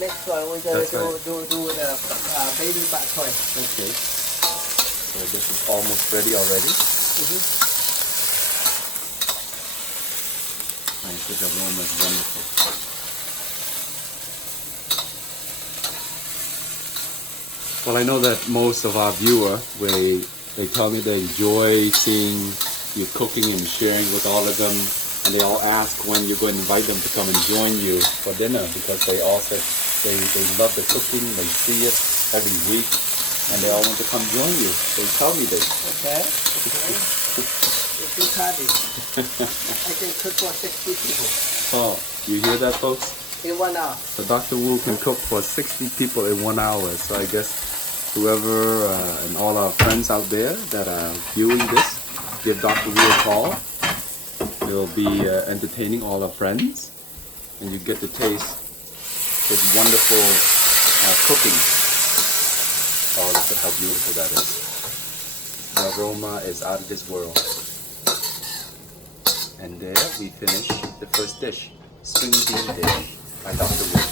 next one we're gonna That's right. do the baby bok choy. Okay. So this is almost ready already. Nice, the aroma is wonderful. Well, I know that most of our viewers, they tell me they enjoy seeing you cooking and sharing with all of them, and they all ask when you're going to invite them to come and join you for dinner, because they all said they love the cooking, they see it every week, and they all want to come join you. They tell me this. Okay. It's too heavy. I can cook for 60 people Oh, you hear that, folks? in 1 hour. So Dr. Wu can cook for 60 people in 1 hour. So I guess whoever and all our friends out there that are viewing this, give Dr. Wu a call. We'll be entertaining all our friends, and you get to taste his wonderful cooking. Oh, look at how beautiful that is. The aroma is out of this world. And there we finish the first dish, string bean dish by Dr. Wu.